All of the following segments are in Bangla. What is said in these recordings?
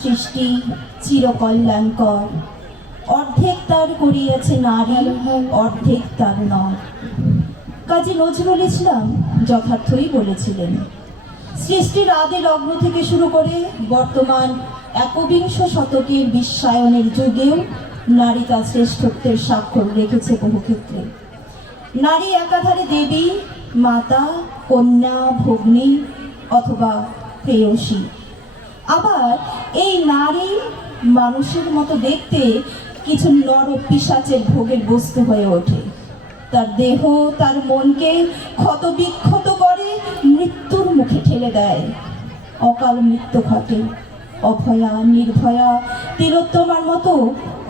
সৃষ্টি চিরকল্যাণকর, অর্ধেক তার করিয়াছে নারী, অর্ধেক তার নর। কাজী নজরুল ইসলাম যথার্থই বলেছিলেন, সৃষ্টির আদি লগ্ন থেকে শুরু করে বর্তমান একবিংশ শতকের বিশ্বায়নের যুগেও নারী তার শ্রেষ্ঠত্বের স্বাক্ষর রেখেছে বহু ক্ষেত্রে। নারী একাধারে দেবী, মাতা, কন্যা, ভগ্নী অথবা প্রেয়সী। আবার এই নারী মানুষের মতো দেখতে কিছু নর পিশাচের ভোগের বস্তু হয়ে ওঠে। তার দেহ তার মনকে ক্ষত বিক্ষত করে, মৃত্যুর মুখে ঠেলে দেয়। অকাল মৃত্যু ঘটে। অভয়া, নির্ভয়া, তিলোত্তমার মতো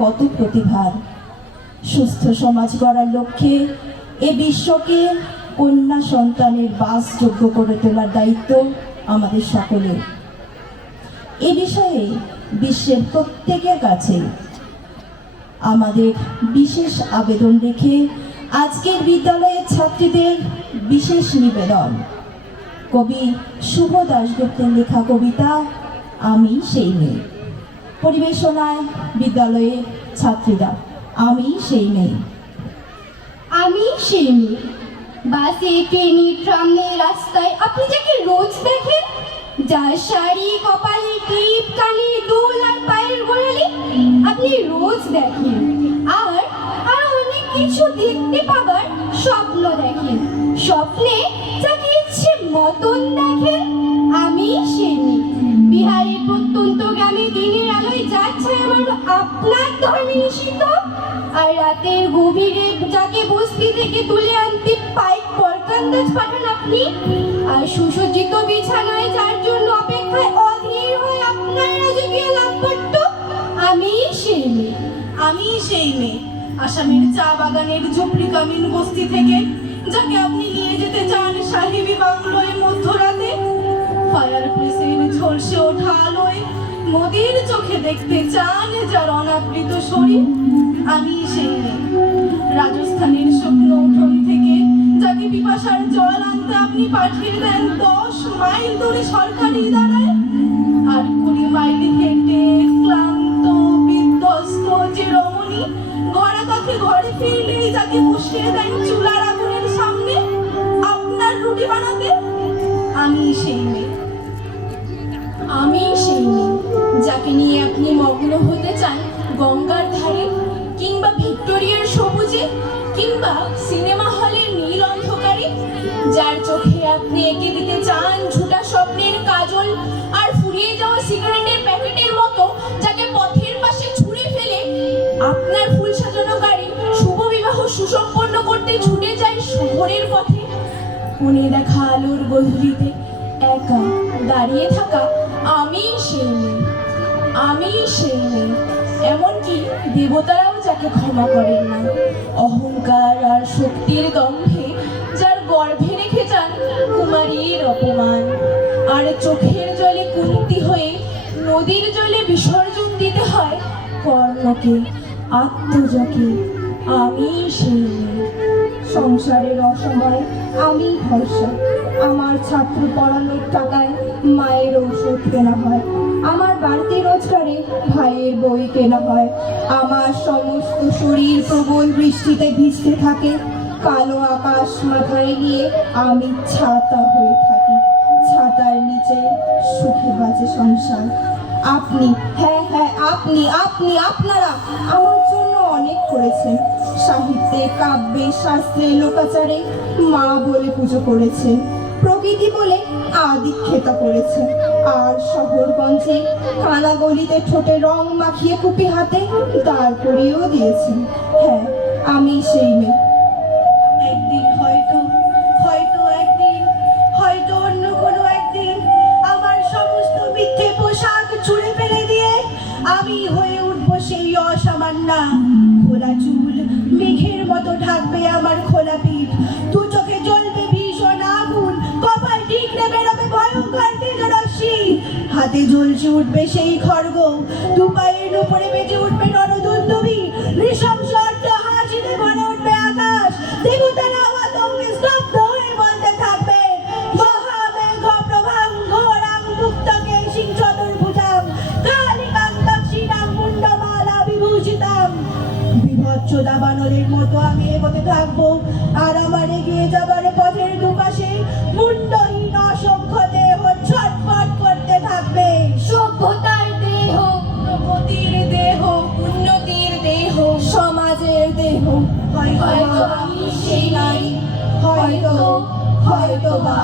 কত প্রতিভার। সুস্থ সমাজ গড়ার লক্ষ্যে এ বিশ্বকে কন্যা সন্তানের বাসযোগ্য করে তোলার দায়িত্ব আমাদের সকলের। এ বিষয়ে বিশ্বের প্রত্যেকের কাছে আমাদের বিশেষ আবেদন রেখে আজকের বিদ্যালয়ের ছাত্রীদের বিশেষ নিবেদন কবি শুভ দাশগুপ্তের লেখা কবিতা আমি সেই মেয়ে। পরিবেশনায় বিদ্যালয়ের ছাত্রীরা। আমি সেই মেয়ে। আমি সেই মেয়ে, বাসে, ট্রেনে, ট্রামে, রাস্তায় আপনি যাকে রোজ দেখেন, যার শাড়ি, কপালে টিপ, কানে দুল আর পায়ের গোড়ালি আপনি রোজ দেখেন। আর অনেক কিছু দেখতে পাবার স্বপ্ন দেখেন। স্বপ্নে যাকে ইচ্ছে মতন দেখেন। আমি সেই মেয়ে, বিহারের প্রত্যন্ত গ্রামে দিনের আলোয় যাচ্ছে আমার আপনার ধর্মে নিষিদ্ধ, আর রাতের গভীরে যাকে বস্তি থেকে তুলে আনতে পাইক পরকান্দাজ পাঠান আপনি, আর সুসজ্জিত বিছানায় যার জন্য অপেক্ষায় অধীর হয়ে আপনার রাজকীয় লাভপট্ট। আমি সেই মেয়ে। আমি সেই মেয়ে, আসামের চা বাগানের ঝুপড়ি কামিন বস্তি থেকে যাকে আপনি নিয়ে যেতে চান সাহেবী বাংলোয় মধ্যরাতে। ফায়ার প্লেসের ঝলসে ওঠা আলোয় মোদির চোখে দেখতে চান যার অনাবৃত শরীর। আমি সেই মেয়ে, রাজস্থানের শুকনো উঠোন থেকে যাকে পিপাসার জল আনতে আপনি পাঠিয়ে দেন 10 মাইল দূরে সরকারি দাঁড়ায়। আর 20 মাইল হেঁটে ক্লান্ত বিধ্বস্ত যে রমণী ঘরে তাকে ঘরে ফিরলেই যাকে বসিয়ে দেন চুলার আগুনের সামনে আপনার রুটি বানাতে। আমি সেই মেয়ে। আমি সেই মেয়ে, যাকে নিয়ে আপনি মগ্ন হতে চান গঙ্গার ধারে, কিংবা ভিক্টোরিয়ার সবুজে, কিংবা সিনেমা হলের নীল অন্ধকারে, যার চোখে আপনি এঁকে দিতে চান ঝুটা স্বপ্নের কাজল আর ফুরিয়ে যাওয়া সিগারেটের প্যাকেটের মতো, যাকে পথের পাশে ছুঁড়ে ফেলে আপনার ফুল সাজানো গাড়ি শুভ বিবাহ সুসম্পন্ন করতে ছুটে যায় শহরের পথে। কোণে দেখা আলোর গধূলিতে একা দাঁড়িয়ে থাকা আমি সেই মেয়ে। আমি সেই মেয়ে, এমনকি দেবতারাও যাকে ক্ষমা করেন না। অহংকার আর শক্তির দম্ভে যার গর্ভে রেখে যান কুমারীর অপমান, আর চোখের জলে কুন্তি হয়ে নদীর জলে বিসর্জন দিতে হয় কর্ণকে, আত্মজকে। আমি সেই মেয়ে। সংসারের অসময় আমি ভরসা। আমার ছাত্র পড়ানোর টাকায় মায়ের ঔষধ কেনা হয়, আমার বাড়তি রোজগারে ভাইয়ের বই কেনা হয়। আমার সমস্ত শরীর প্রবল বৃষ্টিতে ভিজতে থাকে। কালো আকাশ মাথায় নিয়ে আমি ছাতা হয়ে থাকি। ছাতার নিচে সুখে বাজে সংসার। আপনি, হ্যাঁ হ্যাঁ আপনি, আপনারা আমার জন্য অনেক করেছেন। সাহিত্যে, কাব্যে, শাস্ত্রে, লোকাচারে মা বলে পুজো করেছেন। প্রকৃতি বলে আদিক্ষেতা করেছেন। আর শহরগঞ্জে কানাগলিতে ঠোঁটে রং মাখিয়ে কুপি হাতে দাঁড় করিয়েও দিয়েছেন। হ্যাঁ, আমি সেই মেয়ে। একদিন হয়তো একদিন হয়তো অন্য কোনো একদিন আমার সমস্ত মিথ্যে পোশাক ছুঁড়ে ফেলে দিয়ে আমি হয়ে উঠবো সেই অসামান্যা। খোলা চুল মেঘের মতো ঢাকবে আমার খোলা পিঠ, দু চোখে জ্বলবে ভীষণ আগুন, কপাল টিকলে বেরোবে ভয়ঙ্কর তেজরশ্মি, হাতে জ্বলছে উঠবে সেই খড়গ, দু পায়ের উপরে বেজে উঠবে নরদুন্দুবি, নৃশংস হাসিতে ভরে উঠবে আকাশ। দেবতারা আতঙ্কে স্তব্ধ হয়ে বলতে থাকবে মহামেঘ প্রভাং ঘোরাং মুক্তকে সিং চতুর্ভুজাং কালী দাবানলের মতো আমি এগোতে থাকবো, আর আমার এগিয়ে যাবার পথের দুপাশে মুন্ডহীন অসংখ্য দেহ ছটফট করতে থাকবে। সভ্যতার দেহ, প্রগতির দেহ, উন্নতির দেহ, সমাজের দেহ। হয়তো আমি সেই নারী, হয়তো বা